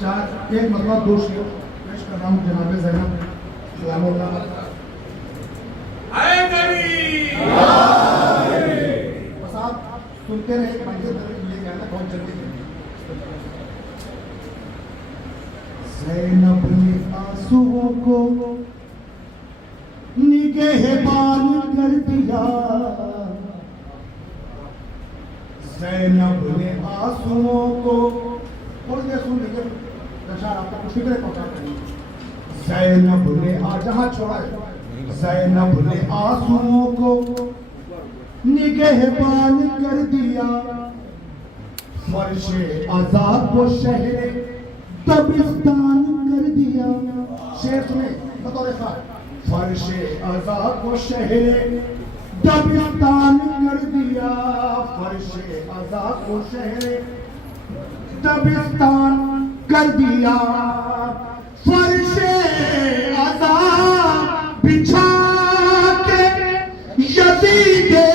चार एक मतलब दो शेर पेश कर रहा हूँ जनाब ज़ैनब सलामुल्लाह। बस आप सुनते रहे, ये कहना बहुत जल्दी है। ज़ैनब ने आंसुओं को निगहबान कर दिया, ज़ैनब ने आंसुओं को, थोड़ी देर सुन लीजिए, दशा आपका कुछ फिक्र पहुंचा करेंगे। ज़ैनब ने जहां छोड़ा है, ज़ैनब ने आंसुओं को निगहबान कर दिया, फर्शे आजाद को शहरे दबिस्तान कर दिया। शेर सुने बतौर खास, फर्शे आजाद को शहरे दबिस्तान कर दिया, फर्शे आजाद को शहरे दबिस्तान कर दिया, फर्शे आजाद बिछा के यजीदे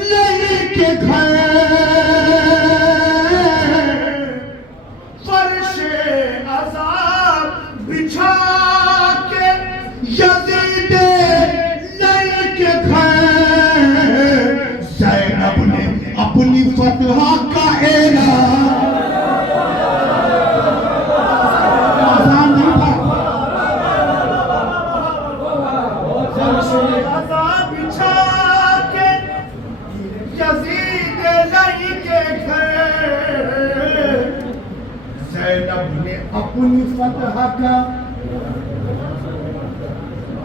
लेके घर, फर्शे आजाद बिछा के यजीदे लेके घर, ज़ैनब ने अपनी फतह का ऐलान, अपनी फतह का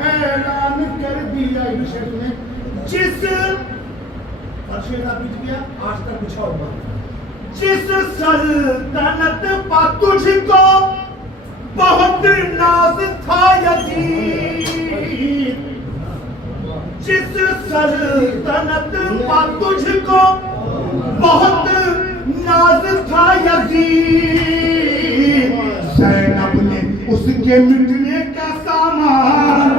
ऐलान कर दिया। जिस बीत गया आज तक बिछा हुआ, जिस सल्तनत पा तुझको बहुत नाज था यजीद, जिस सल्तनत पा तुझको बहुत नाज था यजीद, ज़ैनब ने उसके मिटने का सामान,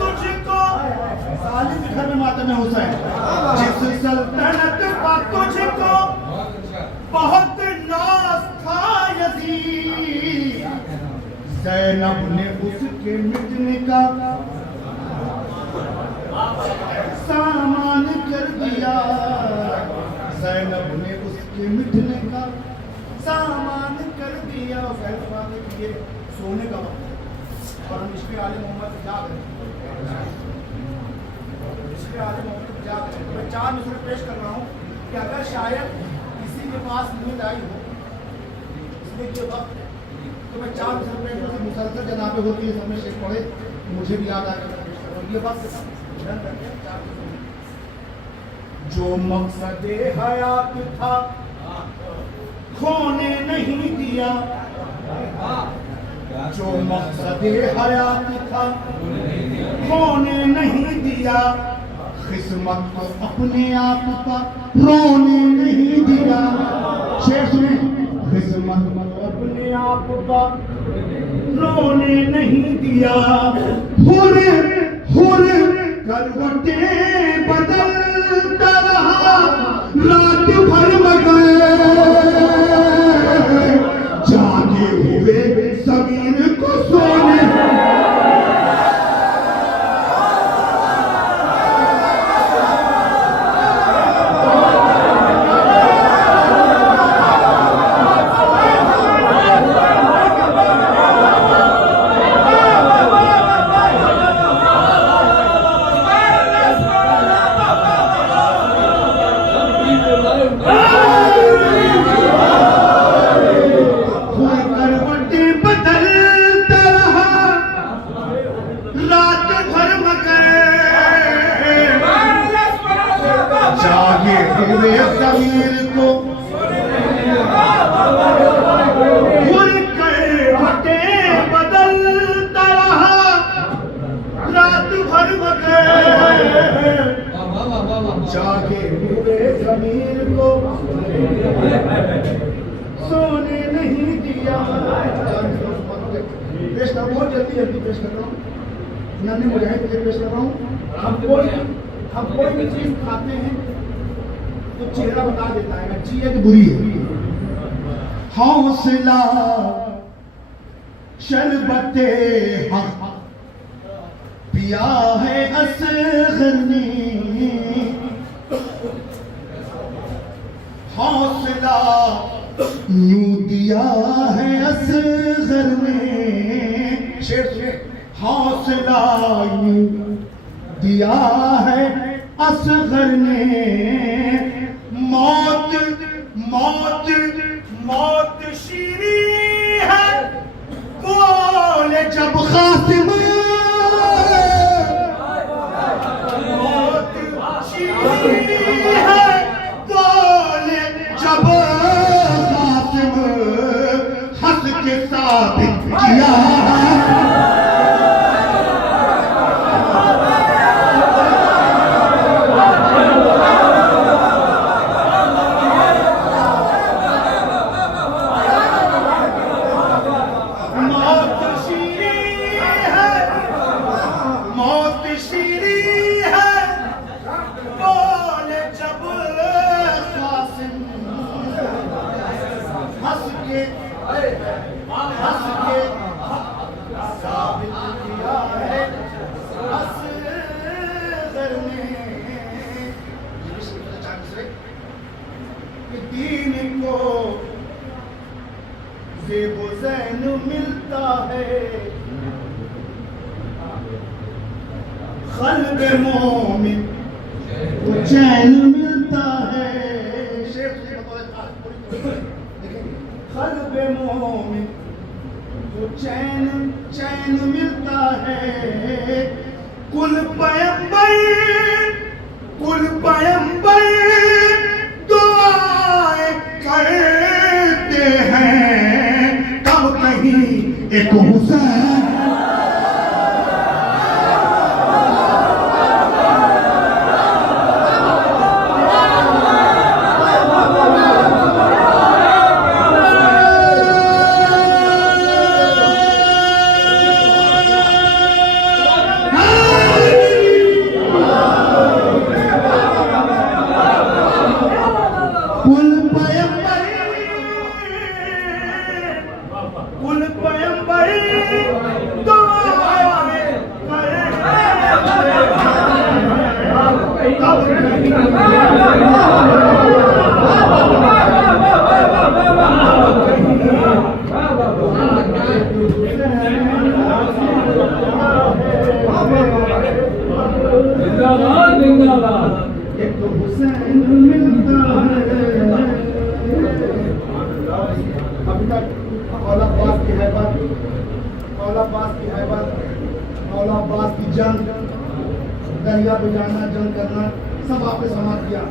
तुझको सालिम घर में मातम हुसैन, जिस सल्तनत का तुझको बहुत नाज था यजीद, ज़ैनब ने उसके मिटने का सामान कर दिया, ज़ैनब ने उसके मिटने का सामान कर दिया। फैसला के सोने का वक्त है और हम इश्क़ आले मोहम्मद जाग रहे हैं, इश्क़ आले मोहम्मद जाग रहे हैं। मैं चार मिसरे पेश कर रहा हूँ कि अगर शायद किसी के पास नींद आई हो इसलिए ये वक्त, तो मैं चार मिसरे पेश करती मुसलसल जनाबे होती है, समय शेख पढ़े मुझे भी याद आकर पेश कर रहा हूँ। ये वक्त जो मकसद हयात था खोने नहीं दिया, जो मकसद हयात था खोने नहीं दिया, किस्मत को अपने आप का रोने नहीं दिया। शेर सुने, किस्मत को अपने आप का रोने नहीं दिया, हुर हुर करवटें बदलता रहा रात भर मगर, जागे हुए ज़मीर को सोने, जागे हुए ज़मीर को सोने नहीं दिया। पेश कर बहुत जल्दी जल्दी पेश कर रहा हूँ। नन्हे मुजाहिद के लिए पेश कर रहा हूँ। हम कोई भी चीज खाते हैं तो चेहरा बता देता है अच्छी है कि बुरी है। हौसला शरबते हक पिया है असगर ने, हौसला यूं दिया है असगर ने, शेर शेर, हौसला यूं दिया है असगर ने, मौत मौत मौत शीरी है बोले जब खासिम, मौत शीरी है बोले जब खासिम, हंस के साबित किया दीन को ज़ेब ज़ैन मिलता है, क़ल्ब मोमिन को चैन मिलता है, क़ल्ब मोमिन को चैन मिलता है, कुल पैगंबर करते हैं कब कहीं एक हुसैन, मौला अब्बास की जंग, दरिया पे जाना, जंग करना, सब आपने समाप्त किया।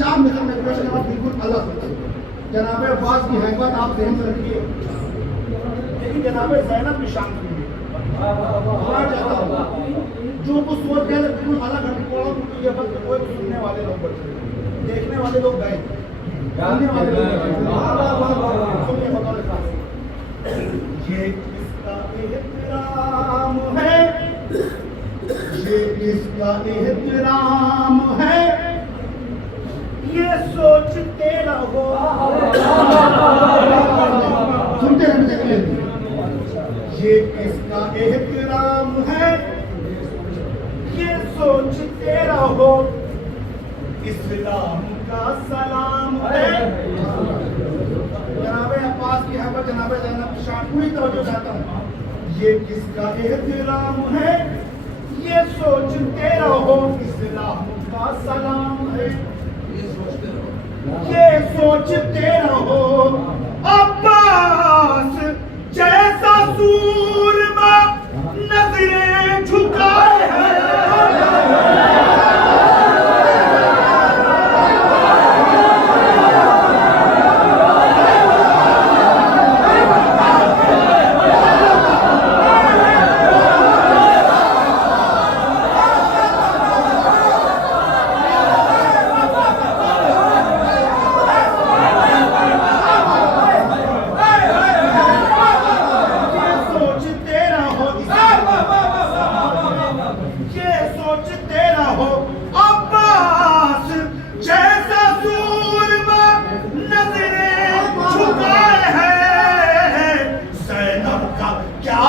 4 मिनट में पेश करना बिल्कुल अलग होता है। जनाबे अब्बास की हैबत आप ज़हन में रखिए, लेकिन जनाबे ज़ैनब की शान सुनिए। चाहता हूँ जो कुछ सोच गया बिल्कुल अलग हट पड़ा, क्योंकि ये वक्त कोई सुनने वाले लोग बचे, देखने वाले लोग गए, जानने वाले लोग सुनिए बतौर खास। ये किसका एहतराम है, ये किसका एहतराम है, ये सोचते रहो। सुनते रहते, ये किसका एहतराम है, ये सोचते रहो, इस्लाम का सलाम है। जनाबे अब्बास की हैबत, जनाबे ज़ैनब की शान पूरी तवज्जो चाहता हूँ। ये किसका एहतराम है, ये सोचते रहो, इस्लाम का सलाम है, ये सोचते रहो। अब्बास जैसा सूरमा नजरें झुकाए हैं, क्या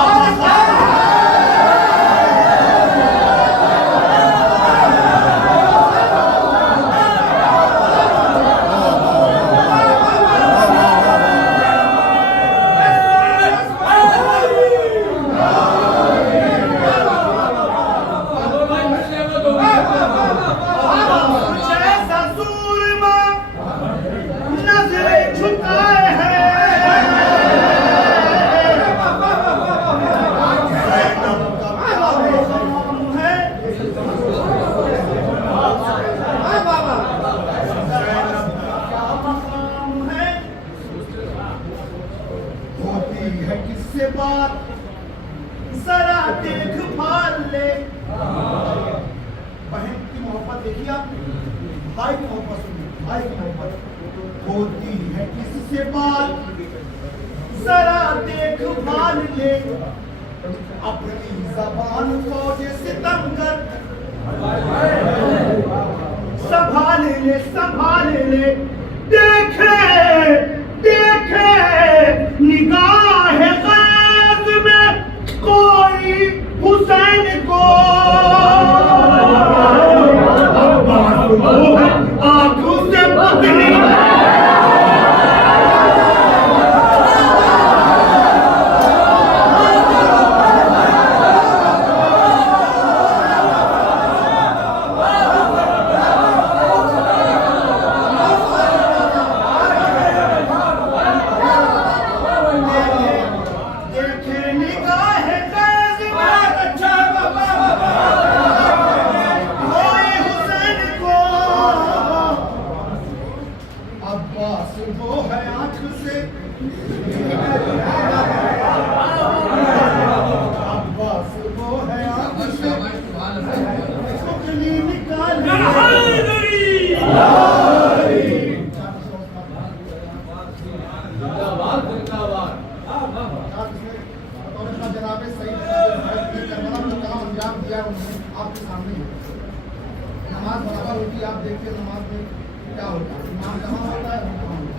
से बात जरा देख भाल ले। बहन की मोहब्बत देखिए आप, भाई की मोहब्बत सुनिए, भाई की मोहब्बत होती है किससे बात जरा देख भाल ले। अपनी जबान को जे सितमगर संभाल ले देखे देखे निगाह गैब में कोई हुसैन को आंखों से पकड़ी वो है आंख से अब्बास वो है आंख से निकाल जनाब सही अंजाम दिया उन्होंने आपके सामने नमाज बराबर होती आप देखते नमाज में क्या होता है, इमाम कहाँ होता है,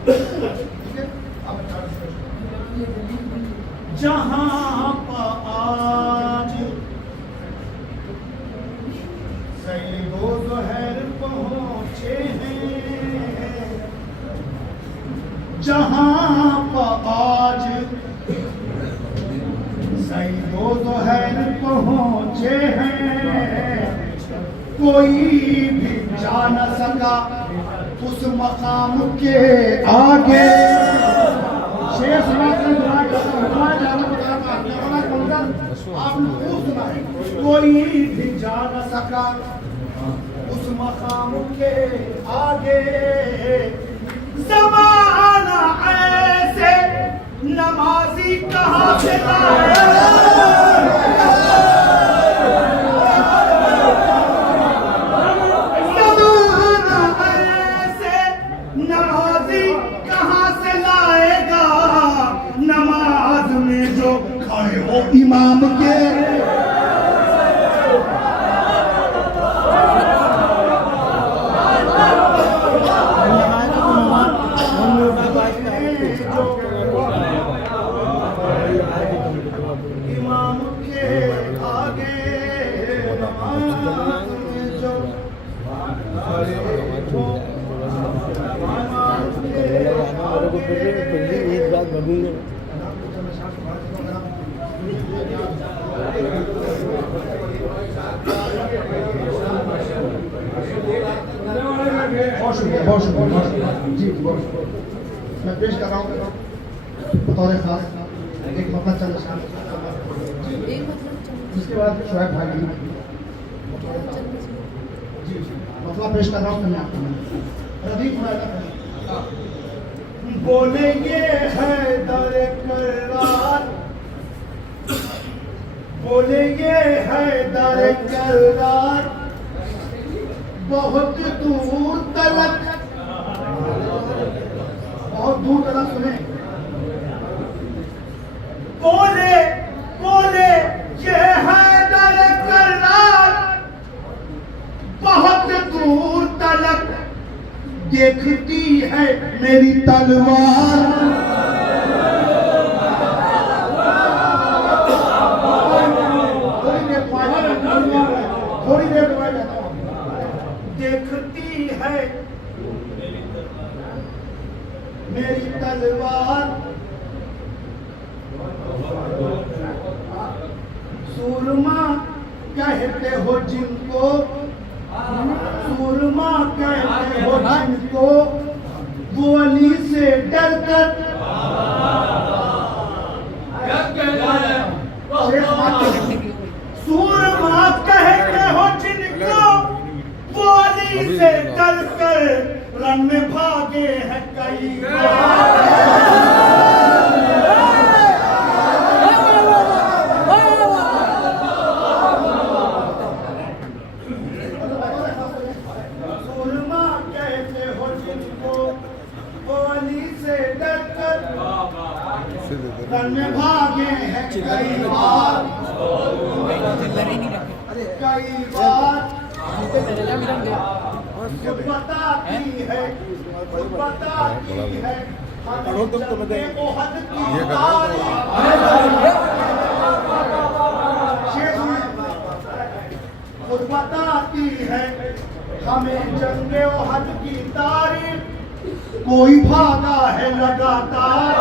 ठीक है। अब जहाँ पर आज सैयदो ज़ोहर पहुँचे हैं, जहाँ पर आज सैयदो ज़ोहर पहुँचे हैं, कोई भी जा न सका उस मकाम के आगे। शेर सुना आपने खूब सुना है, कोई भी जा न सका उस मकाम के आगे। ज़माना ऐसे नमाजी कहाँ से लाया, नमाजी कहाँ से लाएगा नमाज में जो खड़े हो इमाम के। इमाम के आगे नमाज में जो खड़े हो बहुत शुक्रिया जी, बहुत शुक्रिया। मैं पेश कर रहा हूँ बतौर खास एक मसला चल रहा है, जिसके बाद शोएब भाई जी मसला पेश कर रहा हूँ। मैं आपको रदीफ बोले ये है दर करार, बोले ये है दर करार बहुत दूर तलक, बहुत दूर तलक सुने। बोले बोले ये है दर करार बहुत दूर तलक देखती है मेरी तलवार। है मेरी तलवार। सूरमा कहते हो जिनको, सूरमा कहते हो जिनको, वो अली से डर कर सूरमा कहते हो जिनको, वो अली से डर कर रन में भागे हैं कई सूरमा कहते हो जिनको, वो अली से डर कर रन में भागे हैं कई बार, कई बार। खुद बताती है, खुद बताती है वो हद की तारीफ। खुद बताती है हमें जंगे हद की तारीफ, कोई भागा है लगातार।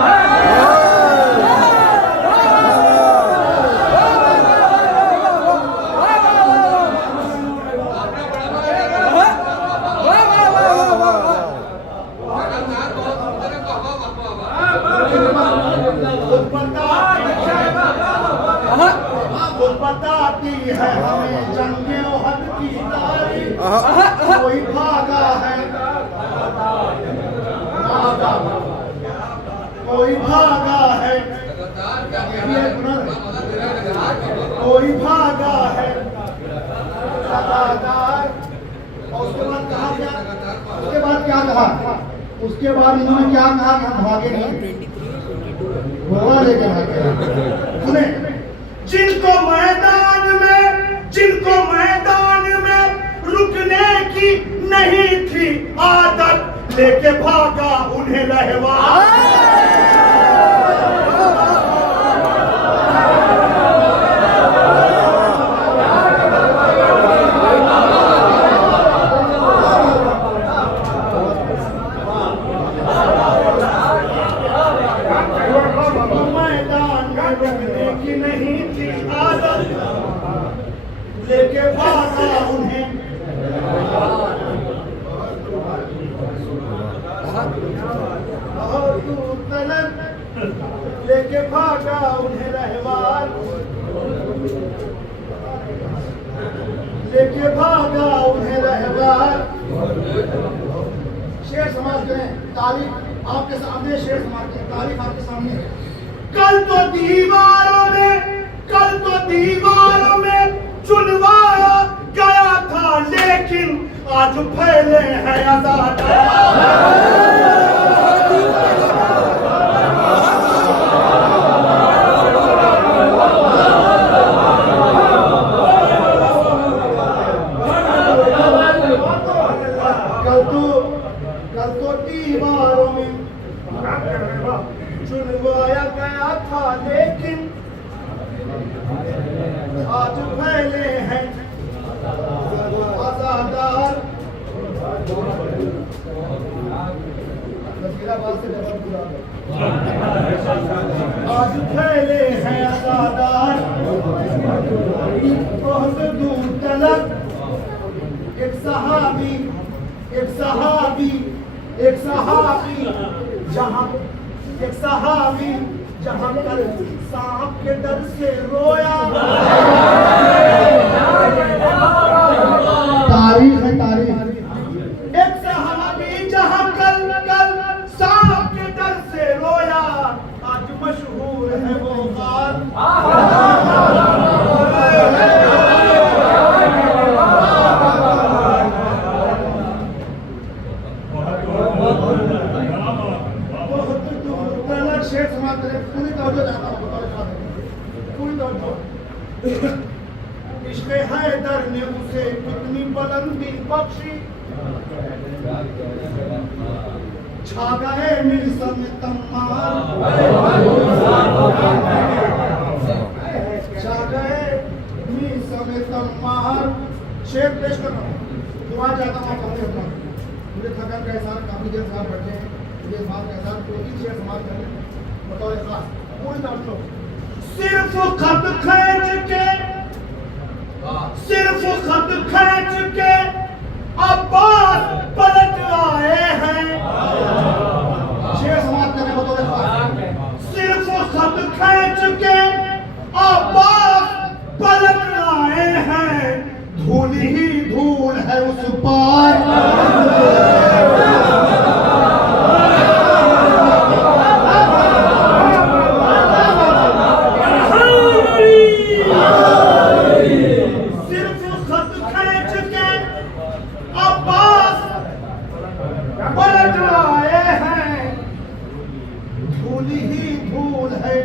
बताती है हमें जंगे हद की तारीफ, कोई भागा है, कोई भागा है, कोई भागा है लगातार। और उसके बाद कहा क्या, उसके बाद क्या कहा, उसके बाद इन्होंने क्या कहा कि हम भागे नहीं, घोड़ा लेके भागे। सुने, जिनको मैदान में रुकने की नहीं थी आदत, लेके भागा उन्हें रहवार। मैदान में रुकने की नहीं थी आदत, लेके भागा उन्हें तलब, लेके भागा उन्हें रहवार, लेके भागा उन्हें रहवार। शेर समाज करें, तारीफ आपके सामने, शेर समाज की तारीफ आपके सामने है। कल तो दीवारों में चुनवाया गया था, लेकिन आज फैले हैं आजाद। कल तो दीवारों में चुनवाया गया था, लेकिन आज फैले हैं आजादार। आज फैले हैं आजादार। बहुत दूर तलक एक सहाबी जहां कल सांप के डर से रोया। तारीफ है, तारीफ। एक सहाबी जहां कल सांप के डर से रोया, आज मशहूर है वो गार। शेर समाप्त करें, पूरी तवज्जो चाहता हूं, पूरी तवज्जो। इश्क़ हैदर ने उसे कितनी बुलंदी बख्शी, छा गए मिलसम तम्मार, छा गए मिलसम तम्मार। शेर पेश कर रहा हूं, दुआ चाहता हूं। अगर कैसार काफी देर साथ बैठे हैं मुझे साथ कैसार को ही शेर समाप्त कर ले बताओ खास पूरी तरह लो सिर्फ खत खींच के अब्बास पलट आए हैं शेर समाप्त करने बताओ खास सिर्फ खत खींच के अब्बास पलट आए हैं धूल ही धूल है उस पार सिर्फ खत खींच के अब्बास पलट आए हैं धूल ही धूल है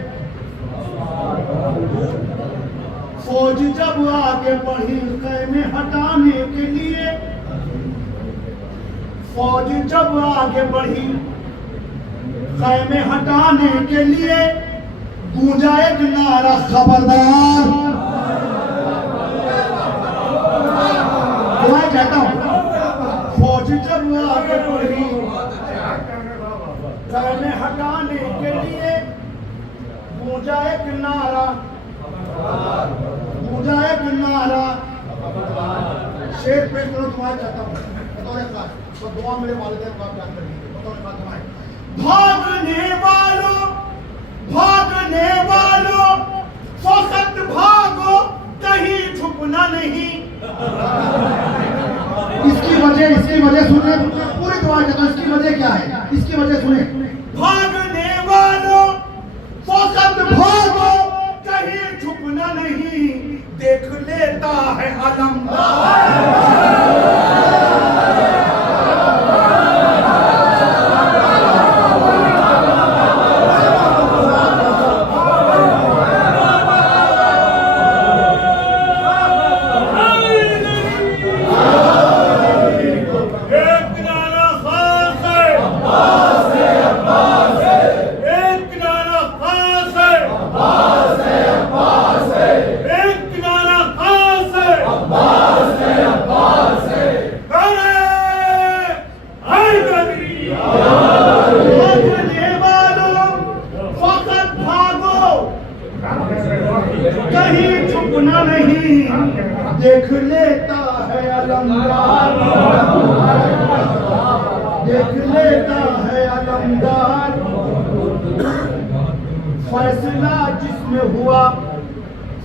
फौज जब आगे बढ़ी खैमे हटाने के लिए फौज जब आगे बढ़ी खैमे हटाने के लिए गूंजा एक नारा खबरदार मैं कहता हूं फौज जब आगे बढ़ी खैमे हटाने के लिए गूंजा एक नारा शेर पेश करो तुम्हारे चाहता हूँ बतौर खास तो दुआ मेरे वालिदैन को आप याद करेंगे बतौर खास तुम्हारे भागने वालों फकत भागो कहीं छुपना नहीं इसकी वजह सुने पूरी दुआ कहता हूँ इसकी वजह क्या है इसकी वजह सुने भागने वालों फकत भागो कहीं छुपना नहीं देख लेता है अलमदार कहीं छुपना नहीं देख लेता है अलमदार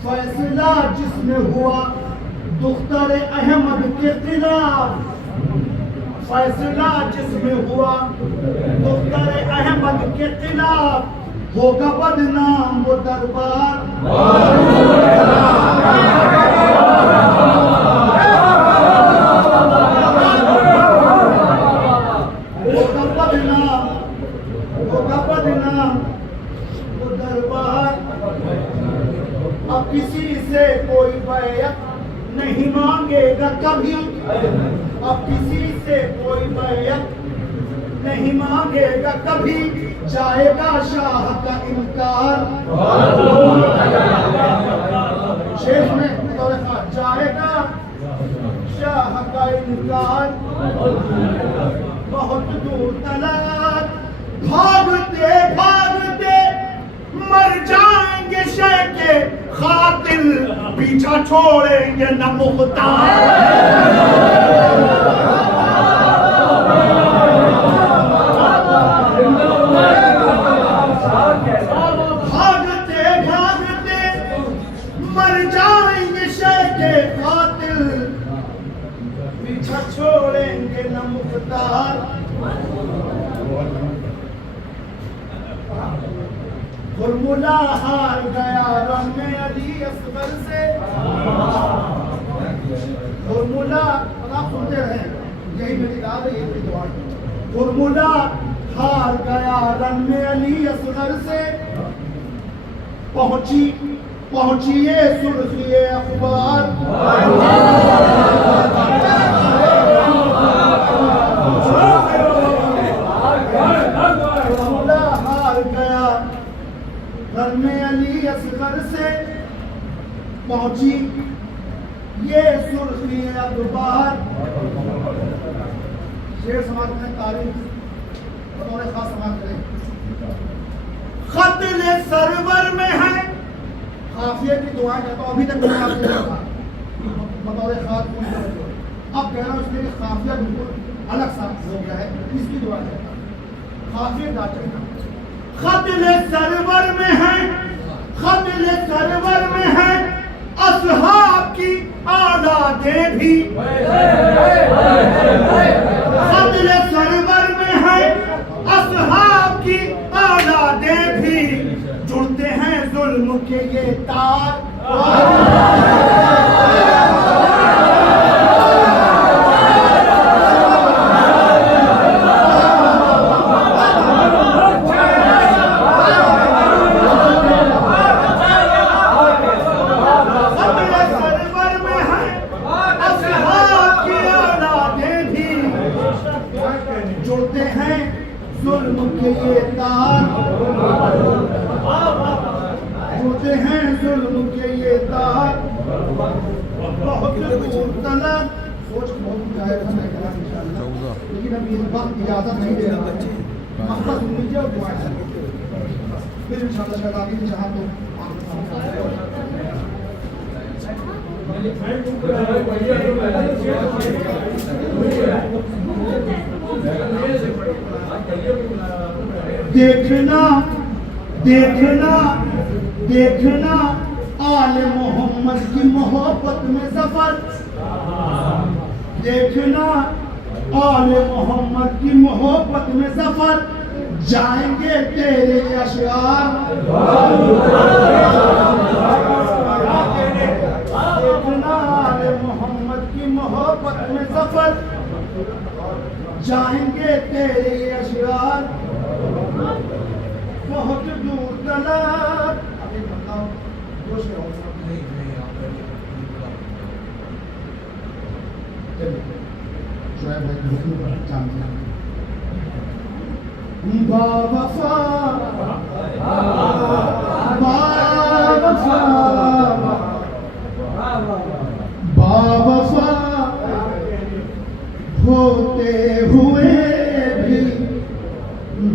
फैसला जिसमें हुआ दुख्तर अहमद के खिलाफ फैसला जिसमें हुआ दुख्तर अहमद के खिलाफ होगा बदनाम वो दरबार होगा बदनाम वो दरबार अब किसी से कोई बैयत नहीं मांगेगा कभी अब किसी से कोई बैयत नहीं मांगेगा कभी जाएगा शाह का इनकार शेष में जाएगा शाह का इनकार बहुत दूर तलक भागते भागते मर जाएंगे शह के खातिल पीछा छोड़ेंगे न मुख्तार छोड़ेंगे न मुख्तार फॉर्मूला हार गया रंग में अली असगर से फॉर्मूला आप सुनते रहे यही मेरी बात है यही दुआ फॉर्मूला हार गया रंग में अली असगर से पहुंचिए सुर्खिए अखबार हार गया घर में अली असगर से पहुंची ये सुर्खी अखबार शेर समाज में तारीफ बतौर खास समाज करें। खत्ले सरवर में है काफिये की दुआएं कहता हूं, अभी तक मैंने आपको कहा बतौर खास पूरी तरह से। अब कह रहा हूं इसलिए कि काफिया बिल्कुल अलग सा हो गया है, इसकी दुआ कहता हूं काफिये डाटे खत्ले सरवर में है, खत्ले सरवर में है असहाब की औलादे भी, खत्ले सरवर में है असहाब की औलादे भी, जुड़ते हैं जुल्म के ये तार। जुड़ते हैं जुल्म के ये तार, जुड़ते हैं जुल्म के ये तार। बहुत दूर तलक सोच बहुत जाएगा मैं करा इंशाअल्लाह, लेकिन अभी इस वक्त इजाजत नहीं दे रहा है। मसला सुन लीजिए और दुआ करिए, फिर इंशाअल्लाह शायद आगे चाहा तो देखना देखना देखना आले मोहम्मद की मोहब्बत में सफर, देखना आले मोहम्मद की मोहब्बत में सफर, जाएंगे तेरे अशआर। देखना आले मोहम्मद की मोहब्बत में सफर, जाएंगे तेरे अशआर। बहुत दूर तलक अभी बताओ जोश में हो नहीं शोएब भाई की हुक्म पर जानते हैं बावफा बावफा बावफा होते हुए भी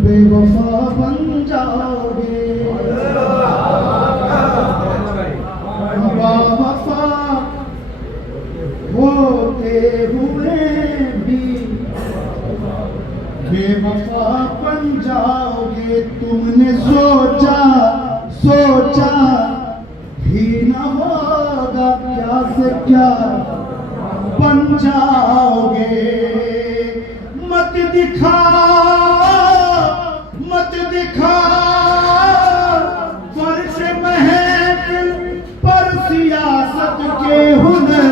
बेवफा बन जाओगे, बावफा होते हुए भी बेवफा बन जाओगे। तुमने सोचा सोचा ही न होगा क्या से क्या बन जाओगे। मत दिखा मत दिखा फर्श महफिल पर सियासत के हुनर,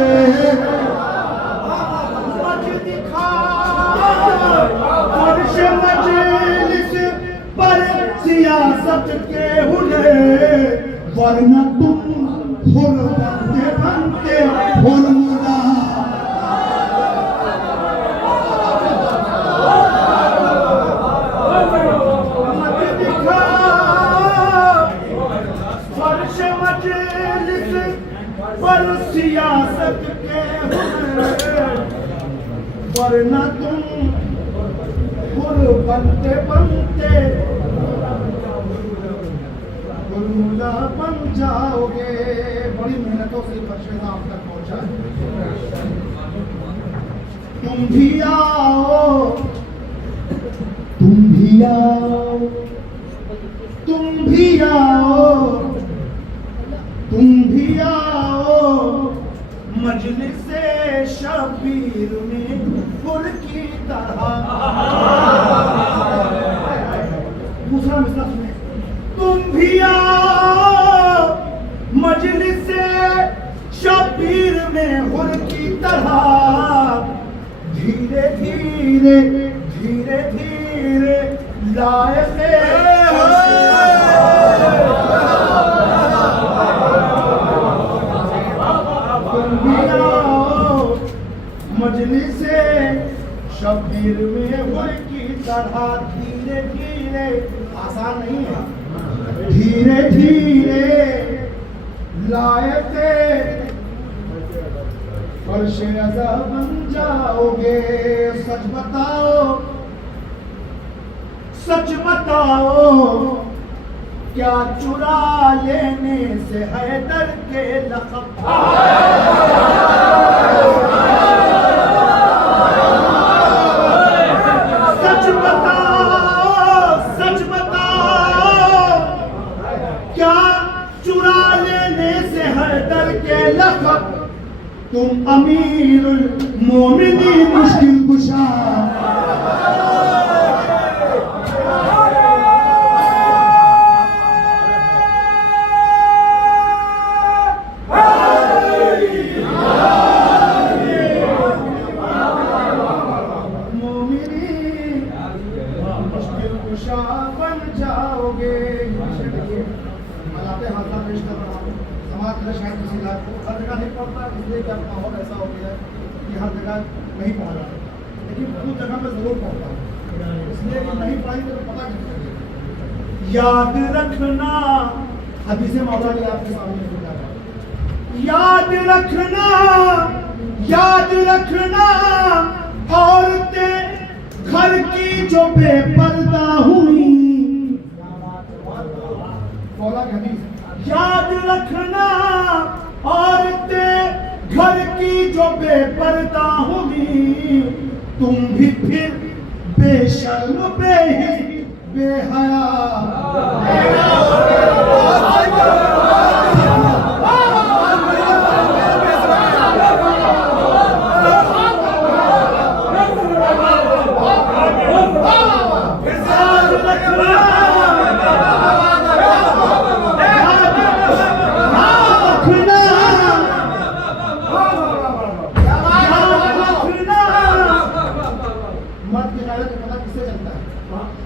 मत दिखा फर्श मजलिस पर सियासत के हुनर, वरना तुम हुर बनते बनते हुरमुरा। पर सियासत के हुनर, वरना तुम हुर बनते बनते हुरमुला बन जाओगे। बड़ी मेहनतों से फर्श आप तक पहुंचा है। तुम भी आओ तुम भी आओ तुम भी आओ तुम भी आओ मजलिसे शबीर में फूल की तरह। दूसरा मिसरा सुने, तुम भी आओ मजलिसे शबीर में फूल की तरह, धीरे धीरे धीरे धीरे लाए मजलिसे शबीर में हुए की तरह, धीरे धीरे आसान नहीं है, धीरे धीरे लाए थे फर्श अज़ा बन जाओगे। सच बताओ, सच बताओ, क्या चुरा लेने से हैदर के लक़ब? सच बताओ, सच बताओ, क्या चुरा लेने से हैदर के लक़ब? तुम अमीरुल मोमिनीन मुश्किल कुशा। बन जाओगे। मलाते हाथ पेश कर रहा हूँ। समाज में शायद किसी हर जगह नहीं पढ़ता, इसलिए कि माहौल ऐसा हो गया कि हर जगह नहीं पढ़ा जाता, लेकिन कुछ जगह में जरूर पढ़ता है, इसलिए कि नहीं पढ़ाई तो पता नहीं चलेगा। याद रखना, हदीसे मौला ने आपके सामने बोला है, याद रखना, याद रखना, औरतें घर की जो बेपर्दा हुई। याद रखना, औरतें घर की जो बेपर्दा हुई। तुम भी फिर बेशर्म बेहिस बेहया।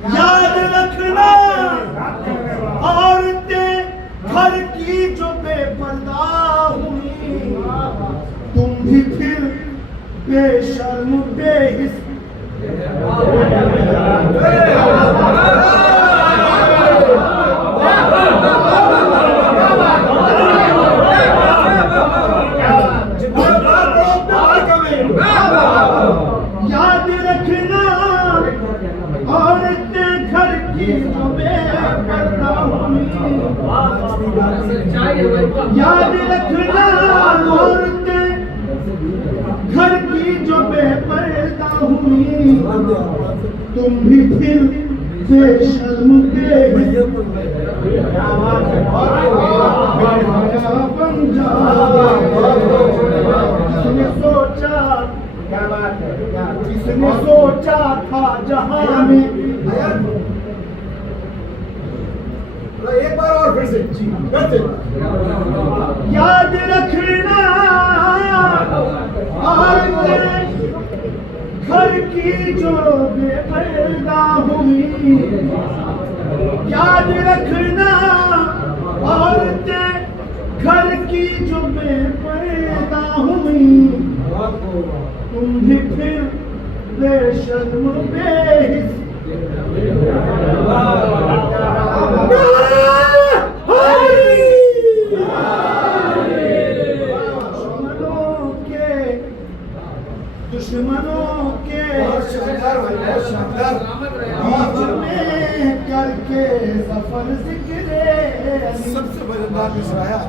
याद रखना, औरतें घर की जो बेपर्दा हुई। तुम भी फिर बेशर्म बेहिस। याद रखना, औरतें घर की जो बेपर्दा हुई। याद रखना, औरतें घर की जो बेपर्दा हुई। तुम भी फिर बेशर्म बेहिस बन जाओगे। जिसने सोचा, क्या बात है, जिसने सोचा था जहां में। एक बार और फिर से याद रखना, औरतें घर की जो बेपर्दा हुई। याद रखना, औरतें घर की जो बेपर्दा हुई। तुम भी फिर बेशर्म बेहिस। दुश्मनों के बीच में करके सफर जिक्रे। सबसे मजेदार मिसरा।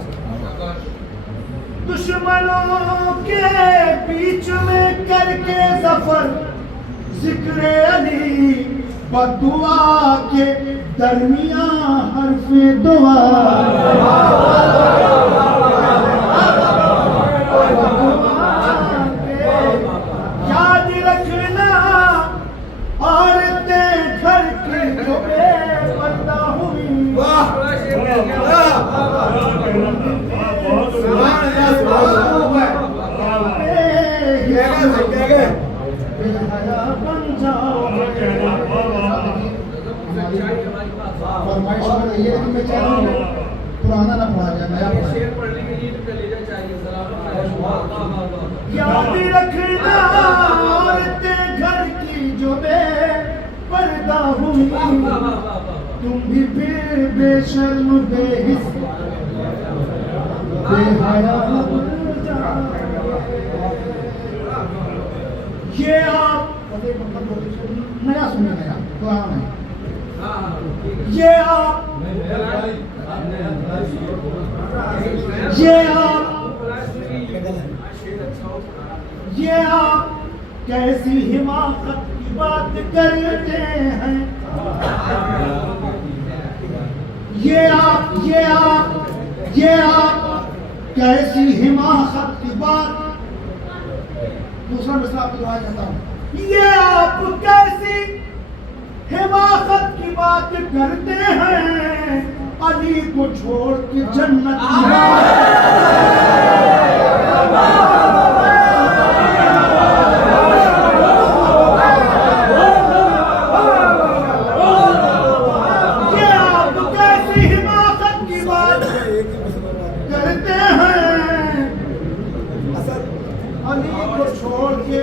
दुश्मनों के बीच में करके सफर जिक्रे अली। बदुआ के दरमियां हर्फे दुआ। याद रखना, औरतें घर की जो बेपर्दा हुई। पुराना ना पढ़ा जाए, नया पढ़ने के लिए कलेजा चाहिए। याद रखना, औरतें घर की जो बेपर्दा हुई। तुम भी फिर बेशर्म बेहिस बेहया। ये आप नया सुनिए, नया पुराना नहीं। ये आप कैसी हिमाकत की बात करते हैं। ये आप कैसी हिमाकत की बात। दूसरा मिसरा आपको दोहराया चाहता हूँ। ये आप कैसी हिमाकत की बात करते हैं, अली को छोड़ के जन्नत की ये आप कैसी हिमाकत की बात करते हैं, अली को छोड़ के।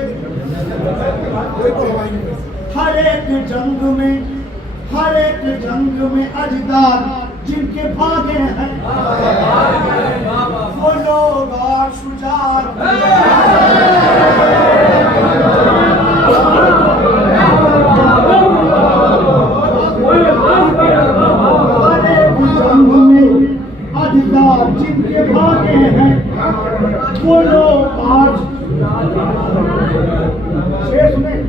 हर एक जंग में अजदार जिनके भागे हैं, वो लोग और शुजात। हर एक जंग में अजदार जिनके भागे हैं, वो लोग आज। शेष में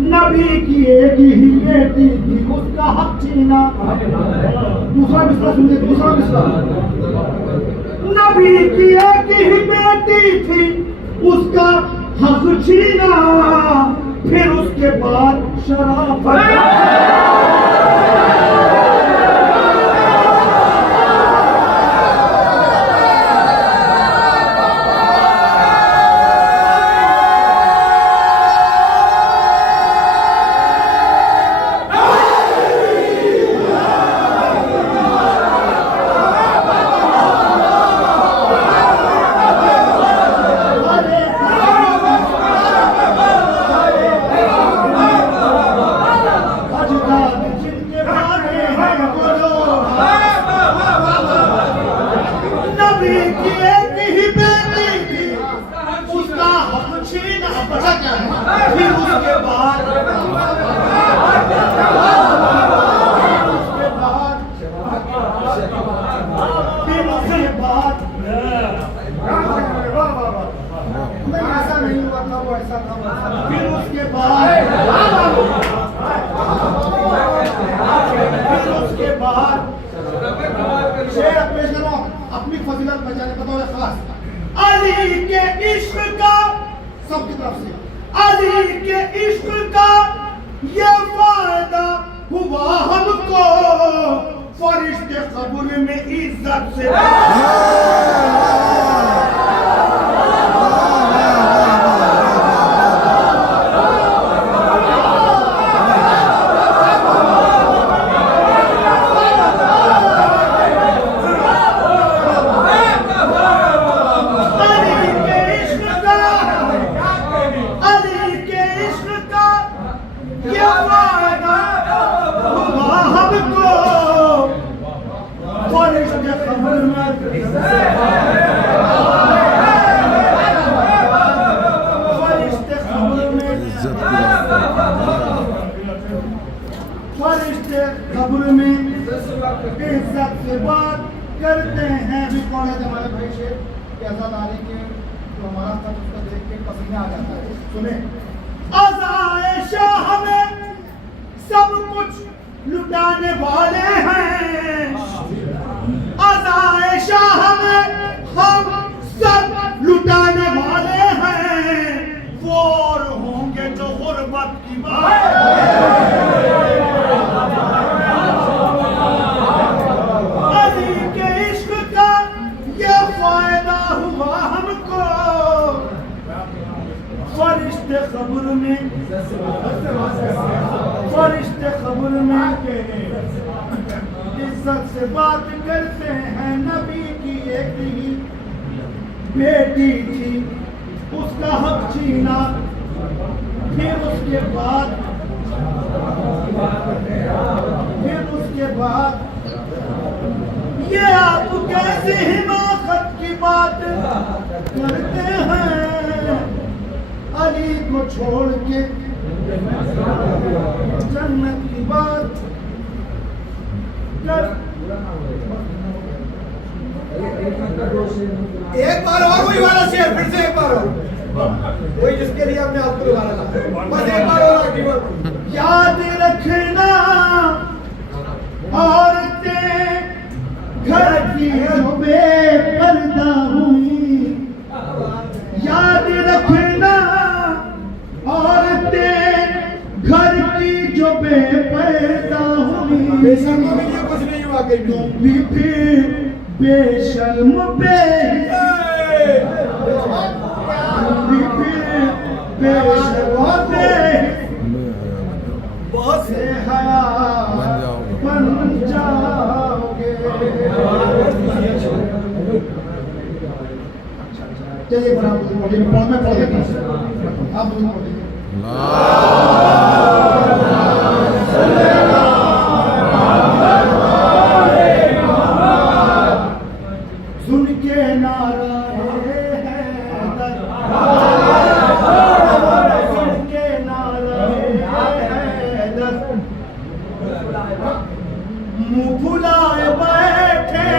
नबी की एक ही बेटी थी, उसका हक छीना। दूसरा मिसरा सुनिए, दूसरा मिसरा। नबी की एक ही बेटी थी, उसका हक छीना, फिर उसके बाद शराफत। अपनी फजीलत बचाने बतौर खास अली के इश्क का, सबकी तरफ से अली के इश्क का ये फायदा हुआ हमको, फरिश्ते कब्र में इज्जत से। फरिश्ते कब्र में इज्जत से बात करते हैं। भी कौन है हमारे भाई शेख आजादारी के, जो हमारा था उसका देख के पसीना आ जाता है। सुने, अज़ाए शाह में सब कुछ लुटाने वाले हैं, अज़ाए शाह में हम सब लुटाने वाले हैं, वो और होंगे जो गुर्बत की बात। अली के इश्क का ये फायदा हुआ हमको, फरिश्ते कब्र में इज्जत से बात करते हैं। नबी की एक ही बेटी थी, उसका हक छीना, फिर उसके बाद ये आप कैसे हिमाकत की बात करते हैं। छोड़ के जन्नत की बात कर। एक बार और वही वाला शेर, फिर से एक बार और वही जिसके लिए हमने आपको दोबारा लाया, बस एक बार और आगे बढ़ो। याद रखना औरतें घर की जो बेपर्दा हुई, याद रखना औरतें घर की जो बेपर्दा हुई, बेशर्मों के लिए कुछ नहीं हुआ कहीं तुम भी फिर बेशर्म बहुत से हया बन जाओगे। चलिए मैं पढ़ देता हूँ, आप दोनों पढ़िए। सुन के नारा हैदर, सुन के नारा हैदर, मुँह फुलाए बैठे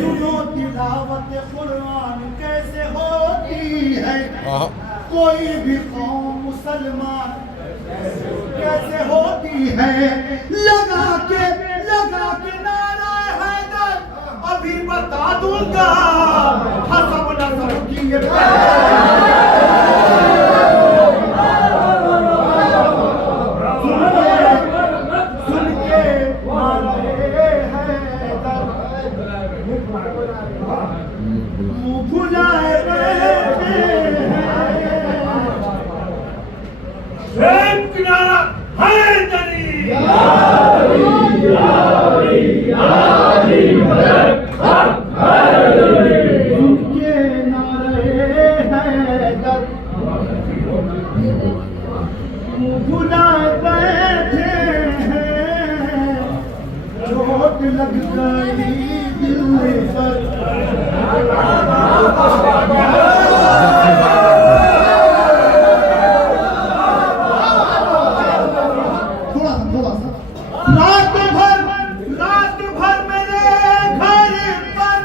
सुनो तिलावत कुरान कैसे होती है, कोई भी कौम मुसलमान कैसे होती है, लगा के नारा हैदर अभी बता दूंगा हसब नसब की ये सुन के नारा हैदर मुँह फुलाए बैठे उनके नारे हैदर मुँह फुलाए बैठे हैं, चोट लग गई दिल पर। थोड़ा सा रात भर मेरे घर पर,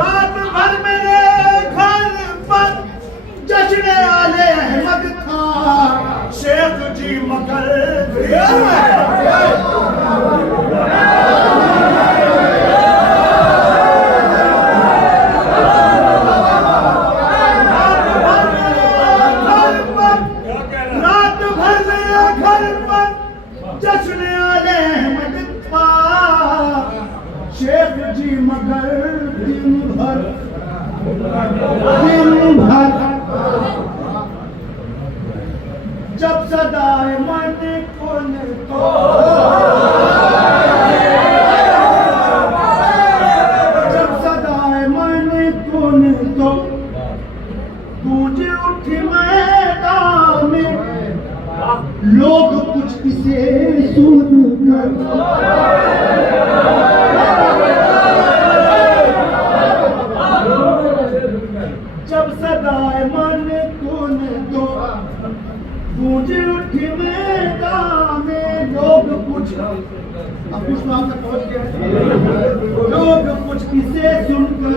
रात भर मेरे घर पर जश्न आले अहमद था, शेख जी मगर जश्न आले अहमद था, शेख जी मगर दिन भर जब सदाए मन कुन तो, जब सदाए मन कुन तो गूंज उठी मैदान में, लोग कुछ इसे सुन कर जब सदाए मन कुन तो गूंज उठी मैदान में, लोग कुछ अब कुछ वहां तक पहुंच गए, लोग कुछ इसे सुनकर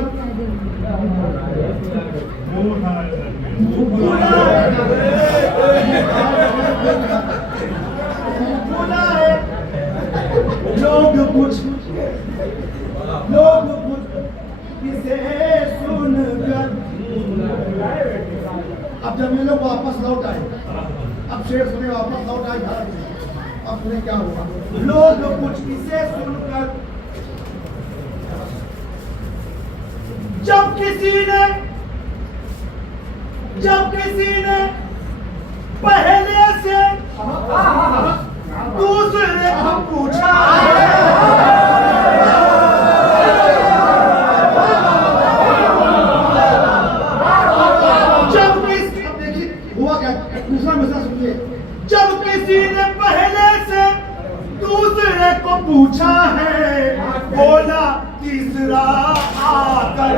लोग कुछ किसे सुनकर। अब जब ये लोग वापस लौट आए, अब शेर सुने वापस लौट आए भारत में, अब सुने क्या हुआ। लोग कुछ किसे सुनकर, जब किसी ने पहले से दूसरे को पूछा, जब किसी, देखिए हुआ क्या, दूसरा मसला सुनिए, जब किसी ने पहले दूसरे को पूछा है, बोला तीसरा आकर।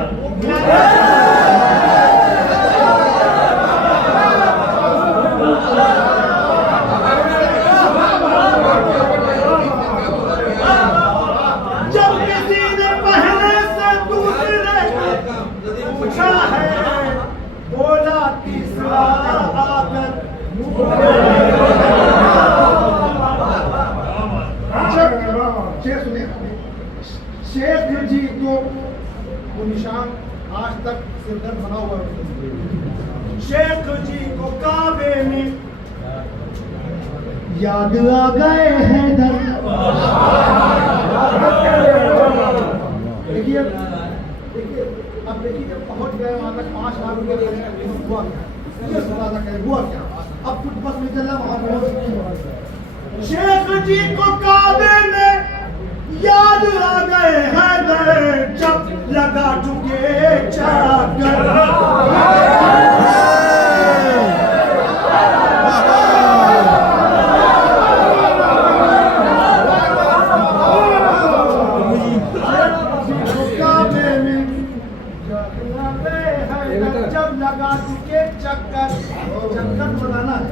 जब किसी ने पहले से दूसरे पूछा है, बोला तीसरा आकर। शेर सुने, शेख जी को वो निशान आज तक सिरदर्द बना हुआ है। शेख जी को काबे में याद आ गए हैं दर। देखिए अब देखिए जब पहुंच गए वहां तक 5 लाख रुपए हुआ क्या, हुआ क्या? अब कुछ बस नहीं चल रहा वहां पहुंच। शेख जी को काबे में याद आ गए हैं दर, जब लगा चुके चाकर। जब लगा चुके चक्कर, चक्कर बनाना है,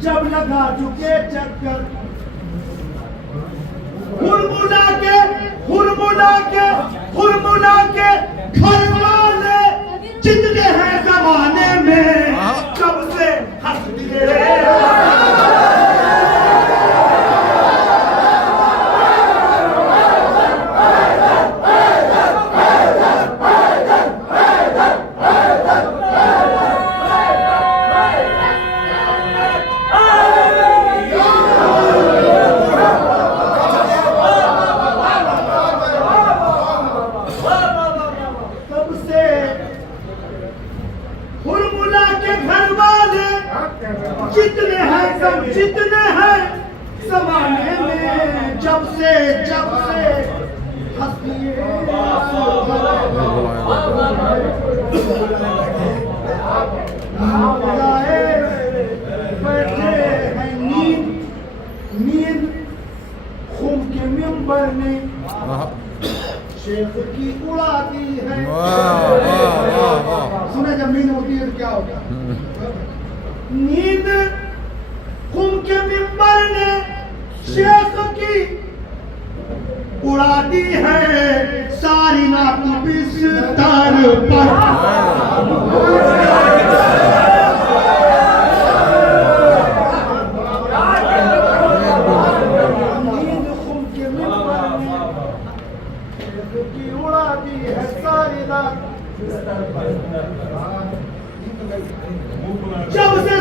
जब लगा चुके चक्कर। हुरमुला के घर वाले जितने हैं जमाने में, कब से हंस दिए। जितने हैं ज़माने में, जब से हंसिए बैठे हैं नींद खून के मिंबर में शेख की उड़ाती है। सुने जब नींद होती है तो क्या होता है? नींद खुम के मिंबर ने शेख की उड़ा दी है, सारी नात बिस्तर पर। नींद खुम के मिंबर ने शेख की उड़ा दी है, सारी नात बिस्तर पर। जब से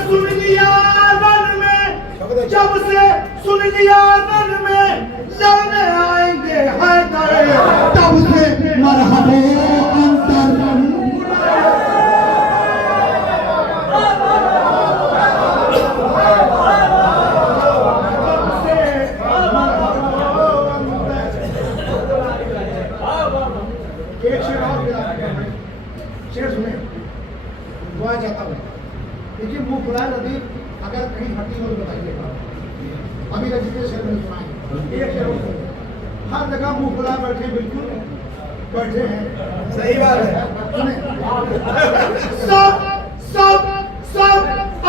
सुन लिया रन में लड़ने आएंगे हैदर, तब से मरहबे अंतर। एक शेर सुने, दुआ चाहता हूँ। देखिए मुंह खुला नदी अगर कहीं हटी हो तो बताइएगा। अभी तक जितने शेर मैंने सुनाए, एक शेर हर जगह मुंह खुला बैठे, बिल्कुल बैठे हैं। सही बात है। सुने, सब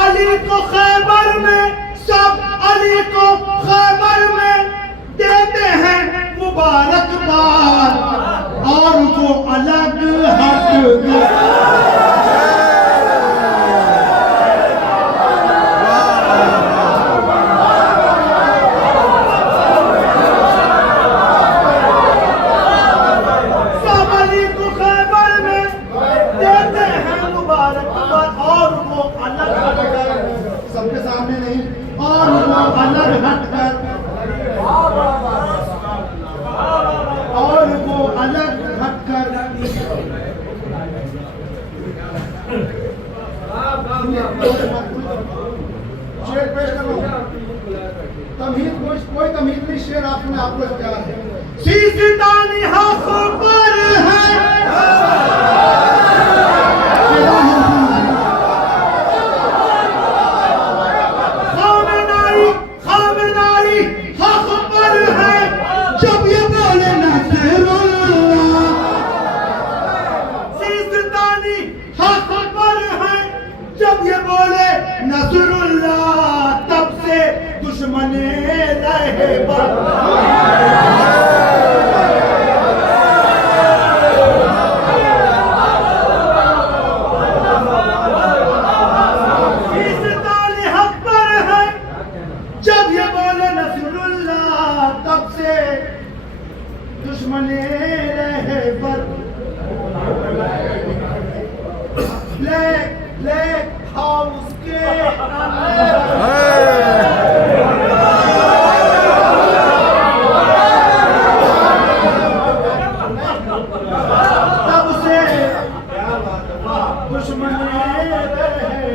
अली को खैबर में, सब अली को खैबर में देते हैं मुबारकबाद, और वो अलग हट गए। सबके सामने नहीं, और वो अलग हटकर, और वो अलग हटकर। शेर पेश करो। तमहीद कोई तमहीद नहीं, शेर आपने आपको इख्तियार है। सीसदानी हक पर है, खामेनाई हक पर है, नसरुल्लाह तब से दुश्मने रहे इस ताले हक पर है जब ये बोले नसरुल्लाह तब से दुश्मने रहे ब्लैक हाउस के तब से दुश्मने रहे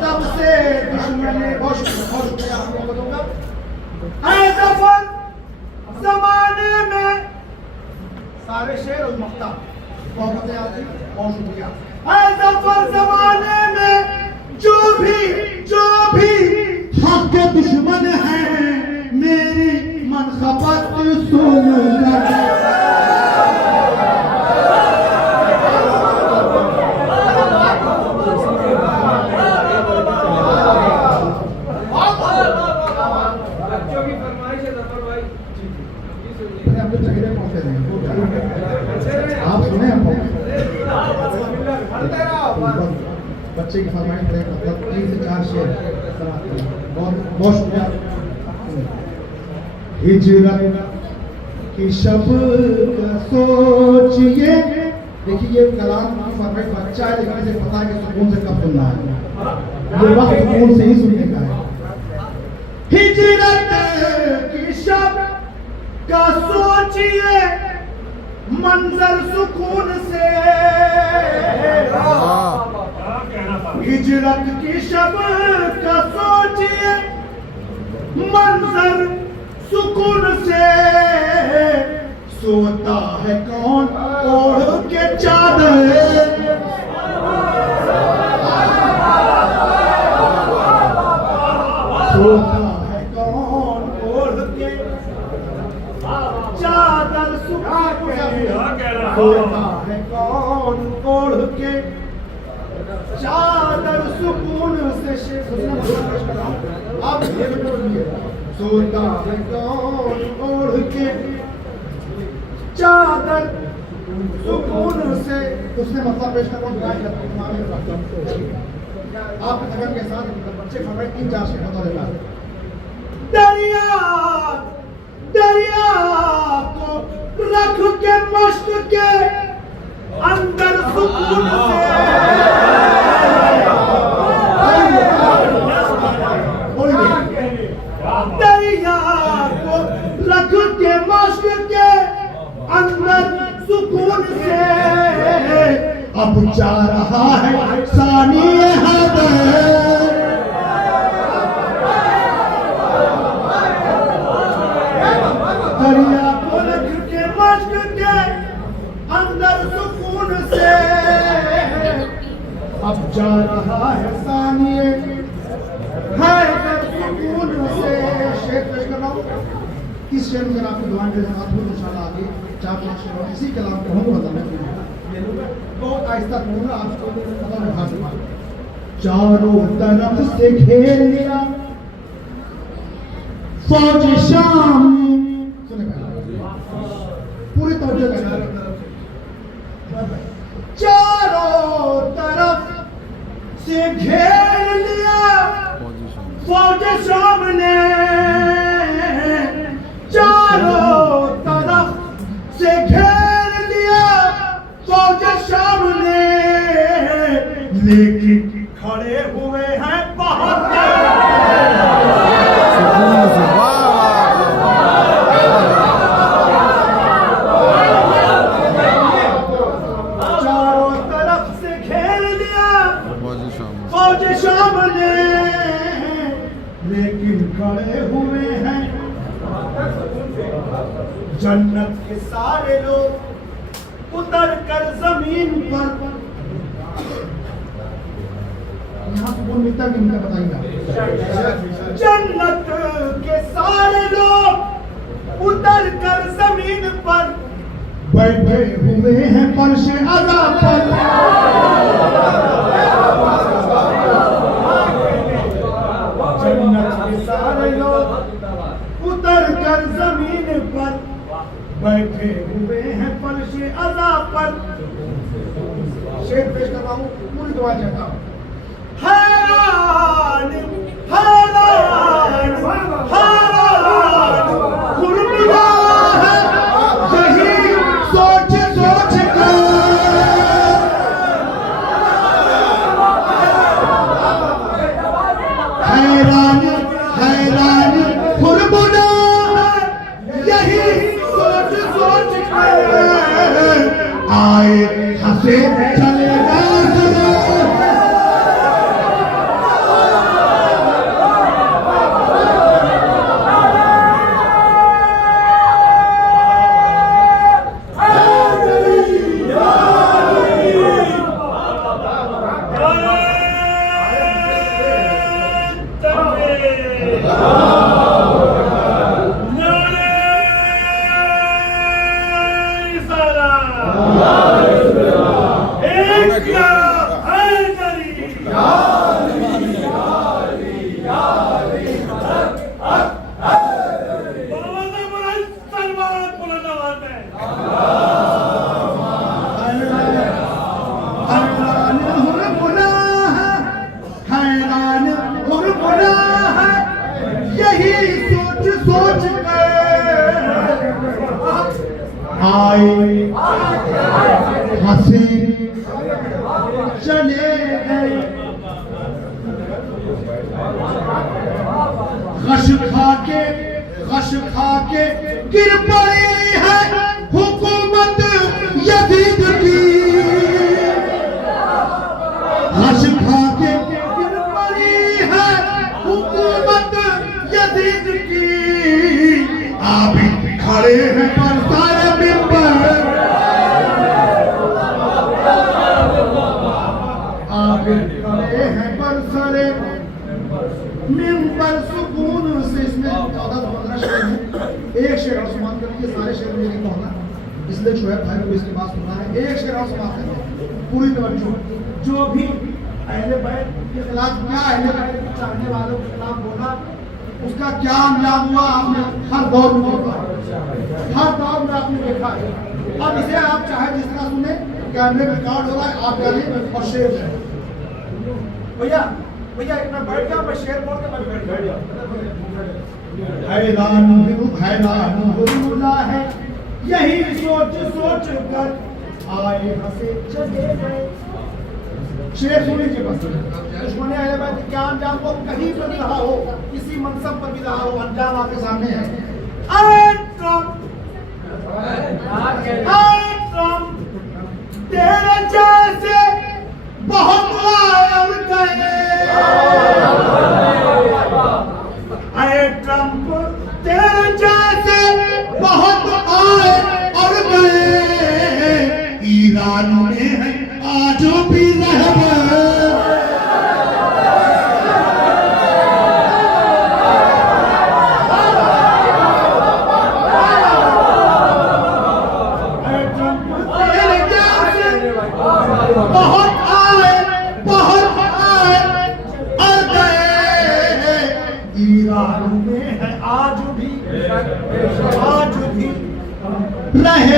तब से दुश्मने बहुत शुक्रिया आप लोगों को दूंगा सफर जमाने में सारे शेर और मक्ता बहुत शुक्रिया सफर जमाने में जो भी हक के दुश्मन है मेरी मनखबत सुन आप सुने हमको बच्चे की फरमाइश है मतलब 3 से 4 शेर बहुत शुक्रिया हिजरत की शब का सोचिए देखिए ये कलाम की फरमाइश बच्चा है लेकिन इसे पता है कि सुकून से कब सुनना है ये वक्त सुकून से ही सुनने का है हिजरत की शब का सोचिए मंजर सुकून से हिजरत की शब का सोचिए मंजर सुकून से सोता है कौन ओढ़ के चादर सोता है कौन ओढ़ के चादर सुकून सोता है कौन ओढ़ के चादर सुकून से आप सोता है कौन ओढ़ के चादर सुकून से उसने मतलब पेश करना आप थकन के साथ बच्चे खबर 3-4 शेर बता देता दरिया को रख के मश्क के अंदर सुकून से दरिया को रख के मश्क के अंदर सुकून से अब जा रहा है सानिए दरिया को रख के मश्क के अंदर सुकून से अब जा रहा है सानिए सुकून से शेर पेश कर रहा हूँ इस शेर में आपको दुआएं दे दूंगा इंशाल्लाह आगे 4-5 शेर इसी कलाम को हम बताना बहुत आहिस्ता कहूँगा आपको चारों तरफ से घेर लिया फौज शाम पूरी तवज्जो चारों तरफ से घेर लिया फौज शाम ने चारों तरफ से घेर लिया फौज शाम ने लेकिन खड़े हुए हैं चारों तरफ से घेर लिया फौज शाम ने लेकिन खड़े हुए हैं जन्नत के सारे लोग उतर कर जमीन पर यहाँ को मिलता कि इनका बताइएगा जन्नत के सारे लोग उतर कर जमीन पर बैठे हुए हैं फर्श अज़ा पर पूरी दुआ चाहता हूँ। हैरान हैरान हैरान कुर्बान है यही सोच सोच कर। हैरान हैरान कुर्बान है यही सोच सोच कर। आए हंसे चले गए। आए हंसे चले गए। खश खा के गिर पड़ी है हुकूमत यजीद की। खश खा के गिर पड़ी है हुकूमत यजीद की। आप खड़े हैं पर सारे मिंबर, आप खड़े हैं पर सारे मिंबर सुकून से। इसमें 14-15 शेर हैं, एक शेर और समाप्त करेंगे। सारे शेर मुझे नहीं कहना, इसलिए शोएब भाई को इसके बाद सुना है। एक शेर और समाप्त करेंगे। पूरी तवज्जो। जो भी अहले बैत के खिलाफ क्या, अहले बैत के चाहने वालों के खिलाफ बोला, उसका क्या अंजाम हुआ आपने हर दौर में देखा, हर दौर में आपने देखा है। अब इसे आप चाहे जिस तरह सुने, कैमरे में रिकॉर्ड हो रहा है, आप गाली और शेर है। भैया भैया एक मैं बैठ गया, मैं शेर बोल के मैं बैठ गया। हैरान हुआ है यही सोच सोच कर। आए हंसे चले गए। शेर सुन लीजिए बस। दुश्मन अहले बैत के क्या अंजाम को कहीं पर भी रहा हो, किसी मनसब पर भी रहा हो, अंजाम आपके सामने है। तेरे जैसे बहुत आए गए। आए ट्रम्प तेरे जैसे बहुत आए और गए। ईरान में है आज भी बहुत आए और गए। ईरान में है आज भी रहे